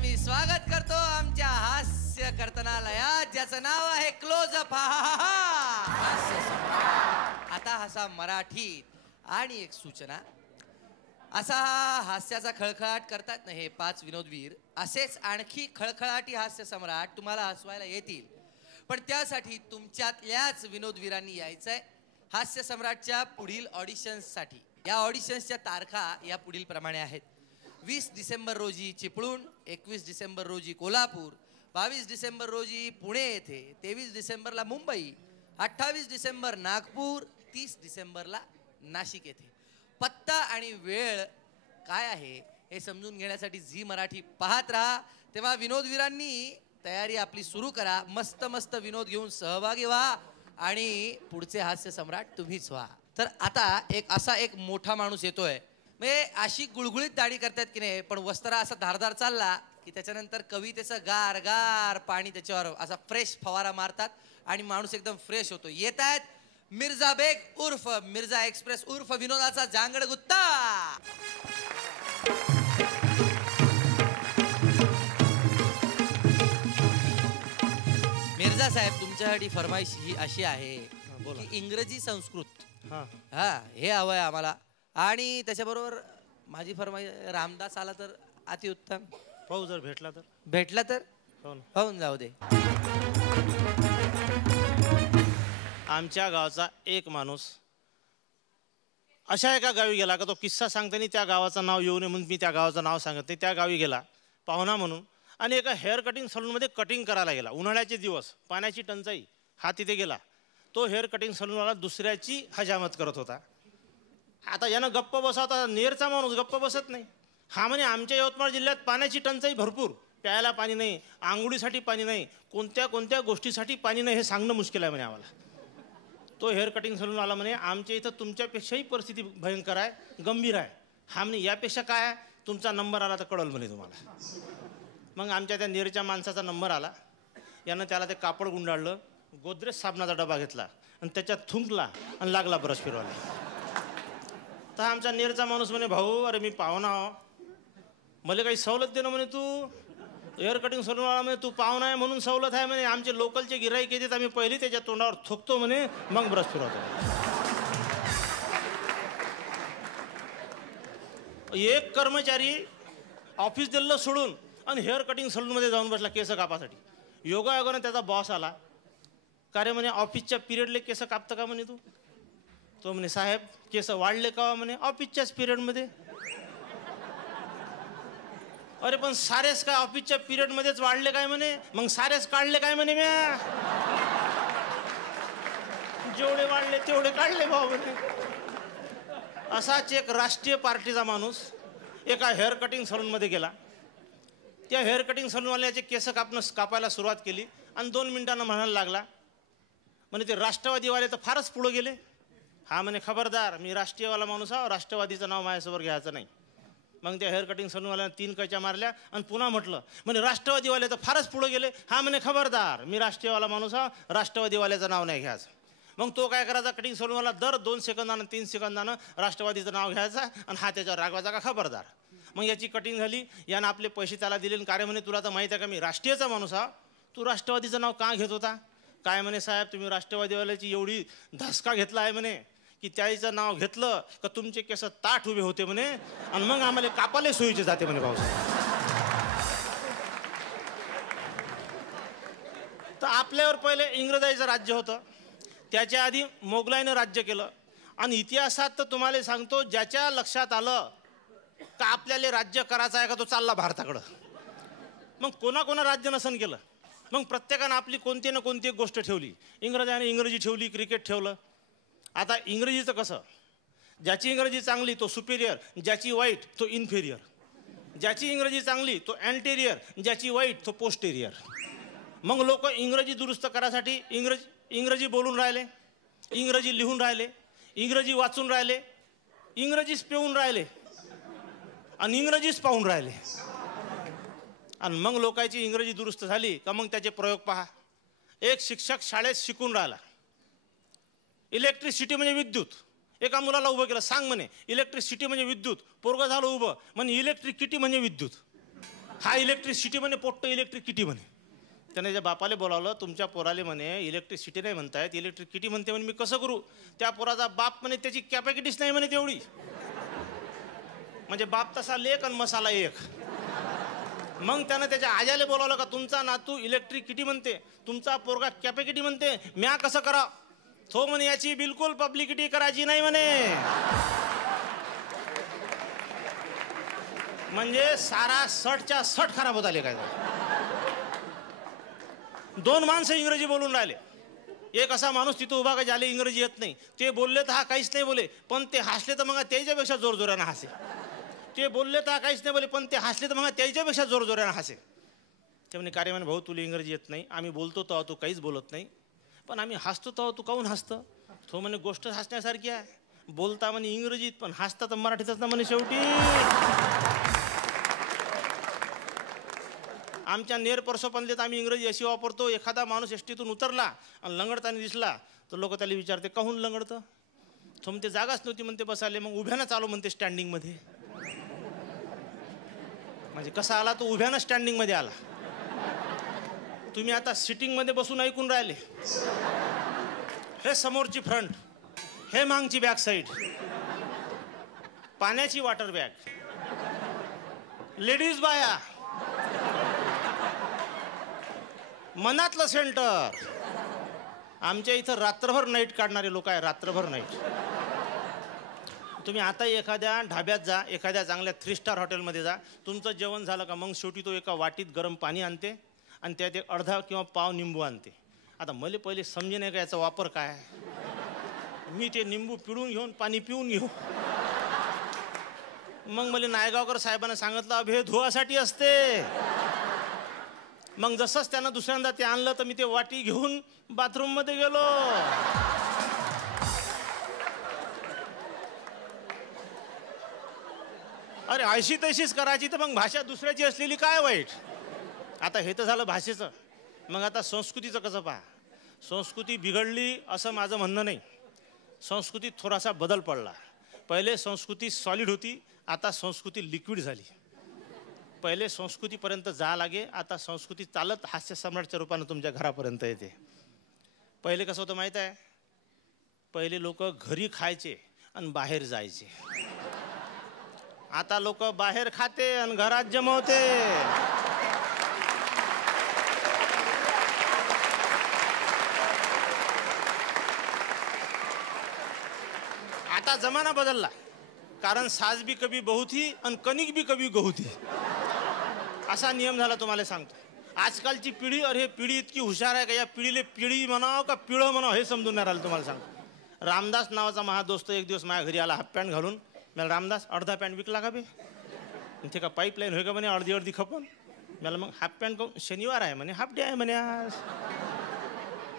मी स्वागत करतो आमच्या हास्य कर्तनालयात, ज्याचं नाव आहे क्लोजअप. हास्य सम्राट. आता हसा मराठीत. आणि एक सूचना, असा हास्याचा खळखळाट करतात ना हे 5 विनोदवीर, असेच आणखी खळखळाटी हास्य सम्राट तुम्हाला हसवायला येतील. पण त्यासाठी तुमच्यातल्याच विनोदवीरांनी यायचंय हास्य सम्राटच्या पुढील ऑडिशन्ससाठी. या ऑडिशन्सच्या तारखा या पुढील प्रमाणे आहेत. 20 डिसेंबर रोजी चिपळूण, 21 डिसेंबर रोजी कोल्हापूर, 22 डिसेंबर रोजी पुणे येथे, 23 डिसेंबरला मुंबई, 28 डिसेंबर नागपूर, 30 डिसेंबरला नाशिक येथे. पत्ता आणि वेळ काय आहे हे समजून घेण्यासाठी झी मराठी पाहत राहा. तेव्हा विनोदवीरांनी तयारी आपली सुरू करा. मस्त मस्त विनोद घेऊन सहभागी व्हा आणि पुढचे हास्य सम्राट तुम्हीच व्हा. तर आता असा एक मोठा माणूस येतोय, म्हणजे अशी गुळगुळीत दाढी करतात की नाही, पण वस्त्रा असा धारदार चालला की त्याच्यानंतर कवितेचं गार गार पाणी त्याच्यावर असा फ्रेश फवारा मारतात आणि माणूस एकदम फ्रेश होतो. येत आहेत मिर्झा बेग उर्फ मिर्झा एक्सप्रेस उर्फ विनोदाचा जांगड गुत्ता. मिर्झा साहेब, तुमच्यासाठी फरमाईश ही अशी आहे की इंग्रजी संस्कृत हे हवंय आम्हाला. आणि त्याच्याबरोबर माझी फरमाईश, रामदास आला तर अतिउत्तम. पाहू, जर भेटला तर होऊन जाऊ दे. आमच्या गावचा एक माणूस अशा एका गावी गेला का तो किस्सा सांगताना त्या गावाचं नाव येऊ नये म्हणून मी त्या गावाचं नाव सांगत नाही. त्या गावी गेला पाहुणा म्हणून आणि एका हेअर कटिंग सलूनमध्ये कटिंग करायला गेला. उन्हाळ्याचे दिवस, पाण्याची टंचाई, हा तिथे गेला. तो हेअर कटिंग सलूनवाला दुसऱ्याची हजामत करत होता. आता यानं गप्प बसावता, नेरचा माणूस गप्प बसत नाही. हा म्हणे आमच्या यवतमाळ जिल्ह्यात पाण्याची टंचाई भरपूर, प्यायला पाणी नाही, आंघोळीसाठी पाणी नाही, कोणत्या कोणत्या गोष्टीसाठी पाणी नाही हे सांगणं मुश्किल आहे म्हणे आम्हाला. तो हेअर कटिंग सलूनवाला म्हणे आमच्या इथं तुमच्यापेक्षाही परिस्थिती भयंकर आहे, गंभीर आहे. हा म्हणे यापेक्षा काय आहे, तुमचा नंबर आला तर कळल म्हणे तुम्हाला. मग आमच्या त्या नेरच्या माणसाचा नंबर आला. यानं त्याला ते कापड गुंडाळलं, गोदरेज साबणाचा डबा घेतला आणि त्याच्यात थुंकला आणि लागला ब्रश फिरवायला. तर आमचा नेरचा माणूस म्हणे भाऊ, अरे मी पाहुणा हो, मला काही सवलत दे ना म्हणे. तू हेअर कटिंग सलूनवाला म्हणे तू पाहुणा आहे म्हणून सवलत आहे म्हणे. आमचे लोकलचे गिराईक येतात, आम्ही पहिली त्याच्या तोंडावर थुकतो म्हणे, मग ब्रश फिरवतो. एक कर्मचारी ऑफिस दिलं सोडून आणि हेअर कटिंग सलूनमध्ये जाऊन बसला केस कापासाठी. योगायोगाने त्याचा बॉस आला. का रे म्हणे ऑफिसच्या पिरियडले केस कापतं का म्हणे तू? तो म्हणे साहेब केस वाढले का म्हणे? ऑफिसच्याच पिरियडमध्ये. अरे पण सारेच काय ऑफिसच्या पिरियडमध्येच वाढले काय म्हणे? मग सारेच काढले काय म्हणे? म्या जेवढे वाढले तेवढे काढले भाऊ म्हणे. असाच एक राष्ट्रीय पार्टीचा माणूस एका हेअर कटिंग सलूनमध्ये गेला. त्या हेअर कटिंग सलूनवाल्याचे केस कापायला सुरुवात केली आणि 2 मिनिटांना म्हणायला लागला म्हणे ते राष्ट्रवादीवाले तर फारच पुढं गेले. हा म्हणे खबरदार, मी राष्ट्रीयवाला माणूस आहो, राष्ट्रवादीचं नाव माझ्यासमोर घ्यायचं नाही. मग त्या हेअर कटिंग सलूनवाल्यानं 3 कैच्या मारल्या आणि पुन्हा म्हटलं म्हणे राष्ट्रवादीवाले तर फारच पुढं गेले. हा म्हणे खबरदार, मी राष्ट्रीयवाला माणूस आहो, राष्ट्रवादीवाल्याचं नाव नाही घ्यायचं. मग तो काय करायचा, कटिंग सलूनवाला दर 2 सेकंदानं 3 सेकंदानं राष्ट्रवादीचं नाव घ्यायचा आणि हा त्याच्यावर रागवायचा का खबरदार. मग याची कटिंग झाली. यानं आपले पैसे त्याला दिले. कार्य म्हणे तुला तर माहीत आहे का मी राष्ट्रीयचा माणूस आहो, तू राष्ट्रवादीचं नाव का घेत होता? काय म्हणे साहेब तुम्ही राष्ट्रवादीवाल्याची एवढी धसका घेतला आहे म्हणे की त्याचं नाव घेतलं का तुमचे केस ताठ उभे होते म्हणे आणि मग आम्हाला कापाले सोयीचे जाते म्हणे भाऊसाहेब. तर आपल्यावर पहिले इंग्रजांचं राज्य होतं, त्याच्या आधी मोगलाईनं राज्य केलं. आणि इतिहासात तर तुम्हाला सांगतो, ज्याच्या लक्षात आलं का आपल्याला राज्य करायचं आहे का तो चालला भारताकडं. मग कोणा राज्य नसन केलं. मग प्रत्येकानं आपली कोणती ना कोणती एक गोष्ट ठेवली. इंग्रजाने इंग्रजी ठेवली, क्रिकेट ठेवलं. आता इंग्रजीचं कसं, ज्याची इंग्रजी चांगली तो सुपेरियर, ज्याची वाईट तो इन्फेरियर. ज्याची इंग्रजी चांगली तो अँटेरियर, ज्याची वाईट तो पोस्टेरियर. मग लोक इंग्रजी दुरुस्त करायसाठी इंग्रजी बोलून राहिले, इंग्रजी लिहून राहिले, इंग्रजी वाचून राहिले, इंग्रजीच पिऊन राहिले आणि इंग्रजीच पाहून राहिले. आणि मग लोकांची इंग्रजी दुरुस्त झाली का मग त्याचे प्रयोग पहा. एक शिक्षक शाळेत शिकून राहिला, इलेक्ट्रिसिटी म्हणजे विद्युत. एका मुलाला उभं केलं, सांग म्हणे इलेक्ट्रिसिटी म्हणजे विद्युत. पोरगं झालं उभं, म्हणे इलेक्ट्रिसिटी म्हणजे विद्युत. हा इलेक्ट्रिसिटी म्हणे, पोट्ट इलेक्ट्रिसिटी म्हणे. त्याने त्याच्या बापाले बोलावलं, तुमच्या पोराले म्हणे इलेक्ट्रिसिटी नाही म्हणतायत, इलेक्ट्रिसिटी म्हणते म्हणे, मी कसं करू? त्या पोराचा बाप म्हणे त्याची कॅपॅसिटीच नाही म्हणे तेवढी. म्हणजे बाप तसा लेक आणि मसाला एक. मग त्यानं त्याच्या आजाले बोलावलं का तुमचा नातू इलेक्ट्रिसिटी म्हणते, तुमचा पोरगा कॅपॅसिटी म्हणते, म्या कसं करा? तो म्हणे याची बिलकुल पब्लिसिटी करायची नाही म्हणे. म्हणजे सारा सटच्या सट खराब होत आले काय. दोन माणसं इंग्रजी बोलून राहिले. एक असा माणूस तिथं उभा का ज्याला इंग्रजी येत नाही. ते बोलले तर हा काहीच नाही बोले, पण ते हसले तर मग त्याच्यापेक्षा जोरजोरानं हसे. ते बोलले तर हा काहीच नाही बोले, पण ते हसले तर मग त्याच्यापेक्षा जोरजोरानं हसे. ते म्हणे कार्य म्हणे, भाऊ तुला इंग्रजी येत नाही, आम्ही बोलतो तेव्हा तू काहीच बोलत नाही, पण आम्ही हसतो तेव्हा तू काहून हसतं? तो म्हणे गोष्ट हसण्यासारखी आहे, बोलता म्हणे इंग्रजीत पण हसता तर मराठीतच ना म्हणे. शेवटी आमच्या नेर परसोपणलेत आम्ही इंग्रजी अशी वापरतो, एखादा माणूस एसटीतून उतरला आणि लंगडताना दिसला तर लोक त्याला विचारते काहून लंगडतं? तो म्हणते जागाच नव्हती म्हणते बसायला, मग उभ्यानं चालू म्हणते स्टँडिंगमध्ये. म्हणजे कसा आला तो? उभ्यानं स्टँडिंगमध्ये आला. तुम्ही आता सिटिंगमध्ये बसून ऐकून राहिले. हे समोरची फ्रंट, हे मागची बॅक साईड, पाण्याची वॉटर बॅग, लेडीज बाया, मनातलं सेंटर. आमच्या इथं रात्रभर नाईट काढणारे लोक आहे, रात्रभर नाईट. तुम्ही आता एखाद्या ढाब्यात जा, एखाद्या चांगल्या 3 स्टार हॉटेलमध्ये जा, तुमचं जेवण झालं का मग शेवटी तो एका वाटीत गरम पाणी आणते आणि त्यात एक अर्धा किंवा पाव निंबू आणते. आता मला पहिले समजे नाही का याचा वापर काय. मी ते निंबू पिळून घेऊन पाणी पिऊन घेऊ. मग मला नायगावकर साहेबांना सांगितलं अभे धुवासाठी असते. मग जसंच त्यानं दुसऱ्यांदा ते आणलं तर मी ते वाटी घेऊन बाथरूम मध्ये गेलो. अरे ऐशी तशीच करायची तर मग भाषा दुसऱ्याची असलेली काय वाईट. आता हे तर झालं भाषेचं. मग आता संस्कृतीचं कसं पहा. संस्कृती बिघडली असं माझं म्हणणं नाही. संस्कृतीत थोडासा बदल पडला. पहिले संस्कृती सॉलिड होती, आता संस्कृती लिक्विड झाली. पहिले संस्कृतीपर्यंत जा लागे, आता संस्कृती चालत हास्य सम्राटच्या रूपानं तुमच्या घरापर्यंत येते. पहिले कसं होतं माहीत आहे? पहिले लोक घरी खायचे आणि बाहेर जायचे. आता लोक बाहेर खाते आणि घरात जमवते. आता जमाना बदलला. कारण सास भी कभी बहू थी आणि कणिक भी कभी गहू थी, असा नियम झाला. तुम्हाला सांगतो आजकालची पिढी, अरे पिढी इतकी हुशार आहे का या पिढीले पिढी म्हणावं का पिढं म्हणावं हे समजून नाही राहिलं. तुम्हाला सांगतो रामदास नावाचा महादोस्त एक दिवस माझ्या घरी आला हाफ पॅन्ट घालून. मला रामदास अर्धा पॅन्ट विकला का बे? ते का पाईपलाईन होय का म्हणे अर्धी अर्धी खपन. मला मग हाफ पॅन्ट कहून? शनिवार आहे म्हणे, हाफ डे आहे म्हणे आज.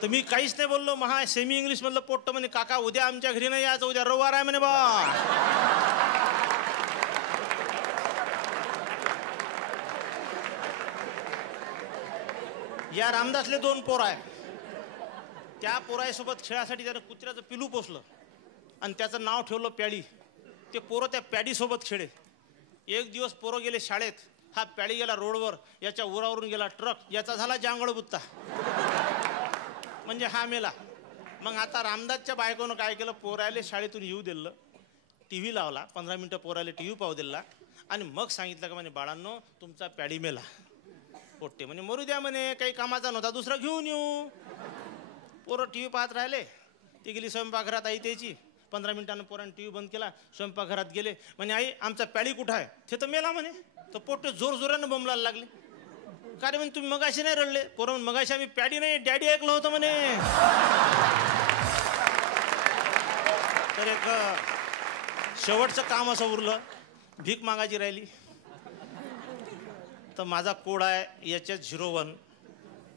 तर मी काहीच नाही बोललो. महा सेमी इंग्लिश मधलं पोट्ट म्हणे काका उद्या आमच्या घरी नाही यायचं, उद्या रविवार आहे म्हणे बा. या रामदासले 2 पोरं आहे. त्या पोरासोबत खेळासाठी त्यानं कुत्र्याचं पिलू पोसलं आणि त्याचं नाव ठेवलं पॅडी. ते पोरं त्या पॅडीसोबत खेळे. एक दिवस पोरं गेले शाळेत, हा पॅडी गेला रोडवर, याच्या उरावरून गेला ट्रक, याचा झाला जांगळ बुत्ता. म्हणजे हा मेला. मग आता रामदासच्या बायकोनं काय केलं, पोरायले शाळेतून येऊ दिलं, टी व्ही लावला, 15 मिनटं पोरायले टी व्ही पाहू दिला आणि मग सांगितलं का म्हणे बाळांनो तुमचा पॅडी मेला. पोट्टे म्हणे मरू द्या म्हणे, काही कामाचा नव्हता, दुसरा घेऊन येऊ. पोरं टी व्ही पाहत राहिले. ती गेली स्वयंपाकघरात आई त्याची. 15 मिनिटांनी पोरांनी टी व्ही बंद केला, स्वयंपाकघरात गेले. म्हणे आई आमचा पॅडी कुठं आहे? ते तर मेला म्हणे. तर पोट्टे जोर जोरानं बोंबलायला लागले. काय म्हणे तुम्ही मगाशी नाही रडले? पोरं म्हणे मगाशी आम्ही पॅडी नाही डॅडी ऐकलं होतं म्हणे. तर एक शेवटचं काम असं उरलं, भीक मागायची राहिली. तर माझा कोड आहे HS01.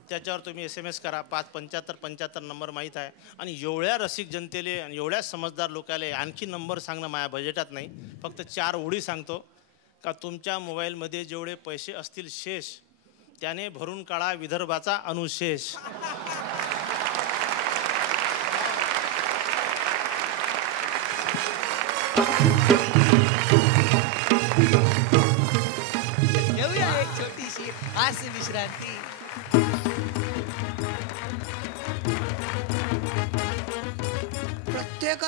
त्याच्यावर तुम्ही SMS करा. 57575 नंबर माहीत आहे. आणि एवढ्या रसिक जनतेले आणि एवढ्या समजदार लोकाले आणखी नंबर सांगणं माझ्या बजेटात नाही. फक्त 4 ओळी सांगतो का तुमच्या मोबाईलमध्ये जेवढे पैसे असतील शेष, त्याने भरून काढा विदर्भाचा अनुशेष. घेऊया एक छोटी हास्य विश्रांती. प्रत्येक